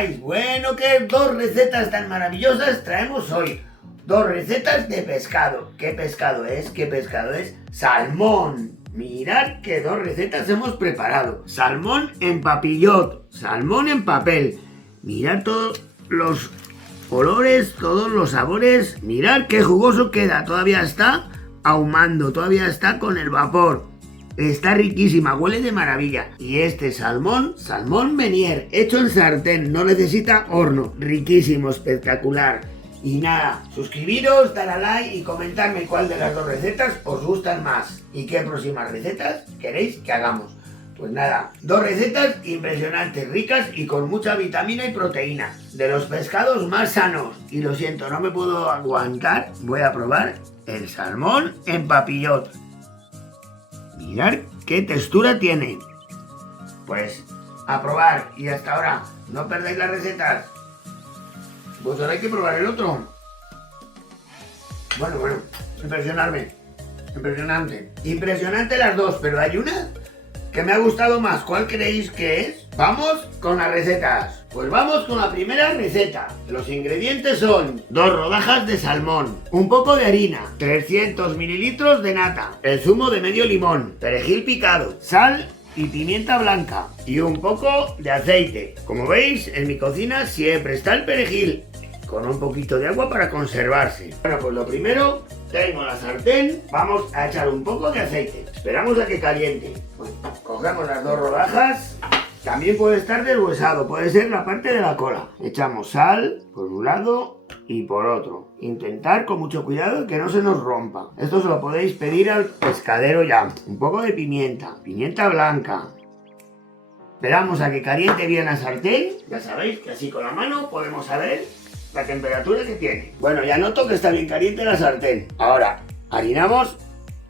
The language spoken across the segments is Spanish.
estáis? Bueno, ¿qué dos recetas tan maravillosas traemos hoy? Dos recetas de pescado. ¿Qué pescado es? ¿Qué pescado es? Salmón. Mirad qué dos recetas hemos preparado. Salmón en papillot, salmón en papel. Mirad todos los olores, todos los sabores. Mirad qué jugoso queda. Todavía está ahumando, todavía está con el vapor. Está riquísima, huele de maravilla. Y este salmón Menier, hecho en sartén, no necesita horno. Riquísimo, espectacular. Y nada, suscribiros, dar a like y comentarme cuál de las dos recetas os gustan más. Y qué próximas recetas queréis que hagamos. Pues nada, dos recetas impresionantes, ricas y con mucha vitamina y proteína. De los pescados más sanos. Y lo siento, no me puedo aguantar. Voy a probar el salmón en papillot. Mirad qué textura tiene. Pues a probar. Y hasta ahora, no perdáis las recetas. Pues ahora hay que probar el otro. Bueno, impresionante las dos, pero hay una que me ha gustado más. ¿Cuál creéis que es? Vamos con las recetas. Pues vamos con la primera receta. Los ingredientes son 2 rodajas de salmón, un poco de harina, 300 mililitros de nata, el zumo de medio limón, perejil picado, sal y pimienta blanca y un poco de aceite. Como veis, en mi cocina siempre está el perejil con un poquito de agua para conservarse. Bueno, pues lo primero, tengo la sartén, vamos a echar un poco de aceite. Esperamos a que caliente. Bueno, cogemos las 2 rodajas. También puede estar deshuesado, puede ser la parte de la cola. Echamos sal por un lado y por otro. Intentar con mucho cuidado que no se nos rompa. Esto se lo podéis pedir al pescadero ya. Un poco de pimienta blanca. Esperamos a que caliente bien la sartén. Ya sabéis que así con la mano podemos saber la temperatura que tiene. Bueno, ya noto que está bien caliente la sartén. Ahora, harinamos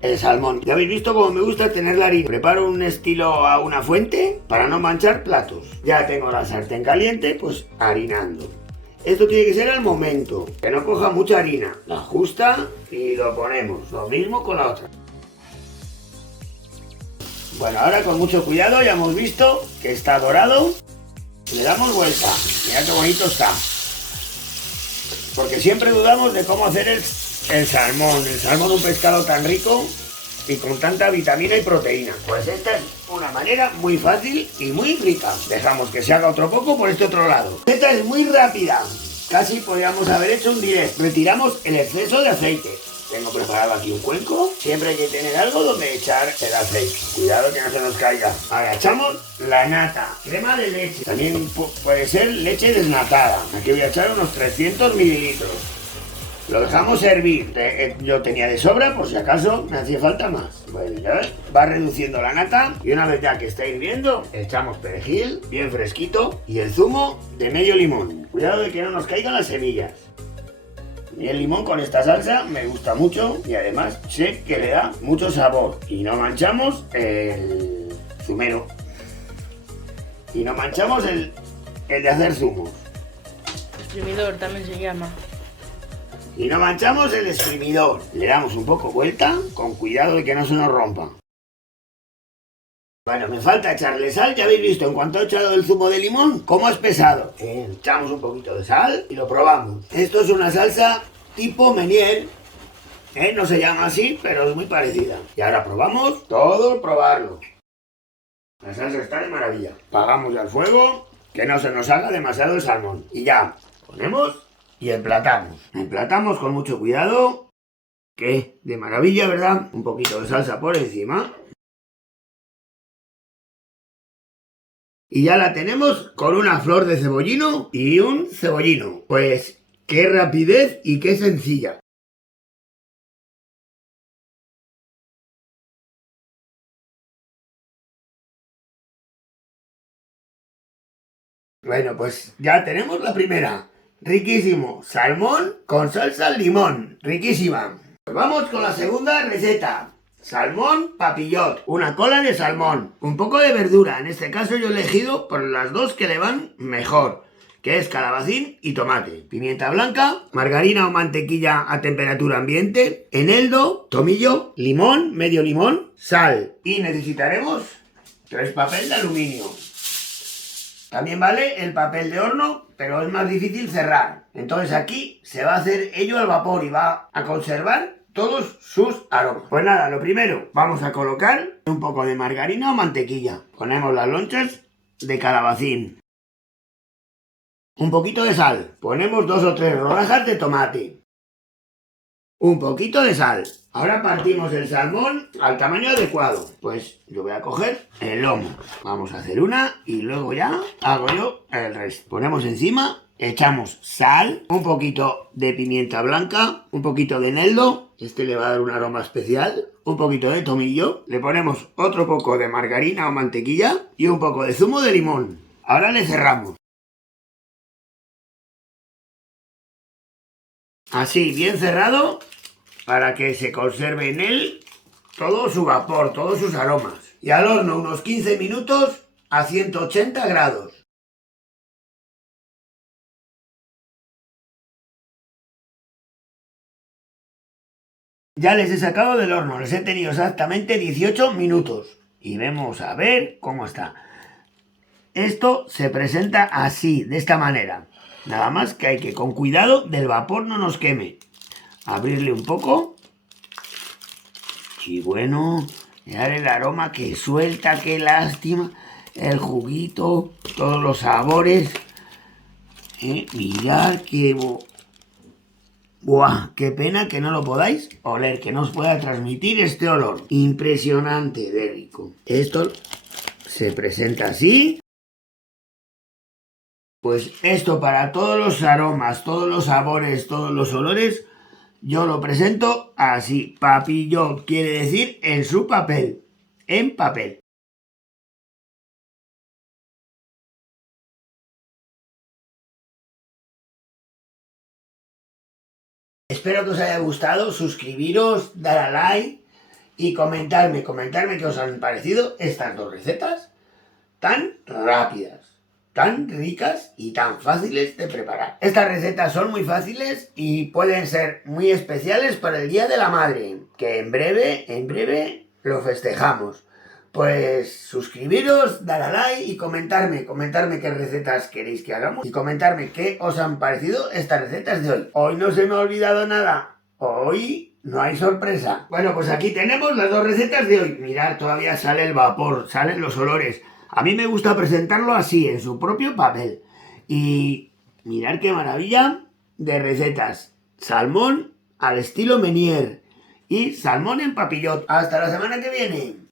el salmón. Ya habéis visto cómo me gusta tener la harina. Preparo un estilo a una fuente para no manchar platos. Ya tengo la sartén caliente, pues harinando. Esto tiene que ser al momento, que no coja mucha harina. La ajusta y lo ponemos. Lo mismo con la otra. Bueno, ahora con mucho cuidado ya hemos visto que está dorado. Le damos vuelta. Mirad qué bonito está. Porque siempre dudamos de cómo hacer el salmón. El salmón, un pescado tan rico y con tanta vitamina y proteína. Pues esta es una manera muy fácil y muy rica. Dejamos que se haga otro poco por este otro lado. Esta es muy rápida. Casi podríamos haber hecho un direct. Retiramos el exceso de aceite. Tengo preparado aquí un cuenco. Siempre hay que tener algo donde echar el aceite. Cuidado que no se nos caiga. Ahora echamos la nata, crema de leche. También puede ser leche desnatada. Aquí voy a echar unos 300 mililitros. Lo dejamos hervir. Yo tenía de sobra por si acaso me hacía falta más. Bueno, ya ves, va reduciendo la nata. Y una vez ya que está hirviendo, echamos perejil, bien fresquito. Y el zumo de medio limón. Cuidado de que no nos caigan las semillas. Y el limón con esta salsa me gusta mucho y además sé que le da mucho sabor. Y no manchamos el zumero. Y no manchamos el de hacer zumos. Exprimidor también se llama. Y no manchamos el exprimidor. Le damos un poco vuelta con cuidado de que no se nos rompa. Bueno, me falta echarle sal. Ya habéis visto en cuanto he echado el zumo de limón cómo es pesado. Echamos un poquito de sal y lo probamos. Esto es una salsa tipo Menier. No se llama así, pero es muy parecida. Y ahora probamos todo, probarlo. La salsa está de maravilla. Apagamos ya el fuego, que no se nos haga demasiado el salmón. Y ya ponemos y emplatamos. Emplatamos con mucho cuidado. Que de maravilla, ¿verdad? Un poquito de salsa por encima. Y ya la tenemos con una flor de cebollino y un cebollino. Pues qué rapidez y qué sencilla. Bueno, pues ya tenemos la primera. Riquísimo. Salmón con salsa al limón. Riquísima. Pues vamos con la segunda receta. Salmón papillot, una cola de salmón, un poco de verdura. En este caso yo he elegido por las dos que le van mejor, que es calabacín y tomate, pimienta blanca, margarina o mantequilla a temperatura ambiente, eneldo, tomillo, limón, medio limón, sal. Y necesitaremos 3 papel de aluminio. También vale el papel de horno, pero es más difícil cerrar. Entonces aquí se va a hacer ello al vapor y va a conservar todos sus aromas. Pues nada, lo primero, vamos a colocar un poco de margarina o mantequilla. Ponemos las lonchas de calabacín. Un poquito de sal. Ponemos 2 o 3 rodajas de tomate. Un poquito de sal. Ahora partimos el salmón al tamaño adecuado. Pues yo voy a coger el lomo. Vamos a hacer una y luego ya hago yo el resto. Ponemos encima, echamos sal, un poquito de pimienta blanca, un poquito de eneldo. Este le va a dar un aroma especial. Un poquito de tomillo. Le ponemos otro poco de margarina o mantequilla y un poco de zumo de limón. Ahora le cerramos. Así, bien cerrado, para que se conserve en él todo su vapor, todos sus aromas. Y al horno unos 15 minutos a 180 grados. Ya les he sacado del horno, les he tenido exactamente 18 minutos. Y vamos a ver cómo está. Esto se presenta así, de esta manera. Nada más que hay que, con cuidado, del vapor no nos queme. Abrirle un poco. Y bueno, mirad el aroma que suelta, qué lástima. El juguito, todos los sabores. Mirad qué... ¡Buah! Qué pena que no lo podáis oler, que no os pueda transmitir este olor. Impresionante de rico. Esto se presenta así. Pues esto para todos los aromas, todos los sabores, todos los olores, yo lo presento así. Papillot quiere decir en su papel, en papel. Espero que os haya gustado, suscribiros, dar a like y comentarme qué os han parecido estas dos recetas tan rápidas, tan ricas y tan fáciles de preparar. Estas recetas son muy fáciles y pueden ser muy especiales para el Día de la Madre, que en breve lo festejamos. Pues suscribiros, dar a like y comentarme qué recetas queréis que hagamos y comentarme qué os han parecido estas recetas de hoy. Hoy no se me ha olvidado nada, hoy no hay sorpresa. Bueno, pues aquí tenemos las dos recetas de hoy. Mirad, todavía sale el vapor, salen los olores. A mí me gusta presentarlo así, en su propio papel. Y mirad qué maravilla de recetas. Salmón al estilo Menier y salmón en papillot. Hasta la semana que viene.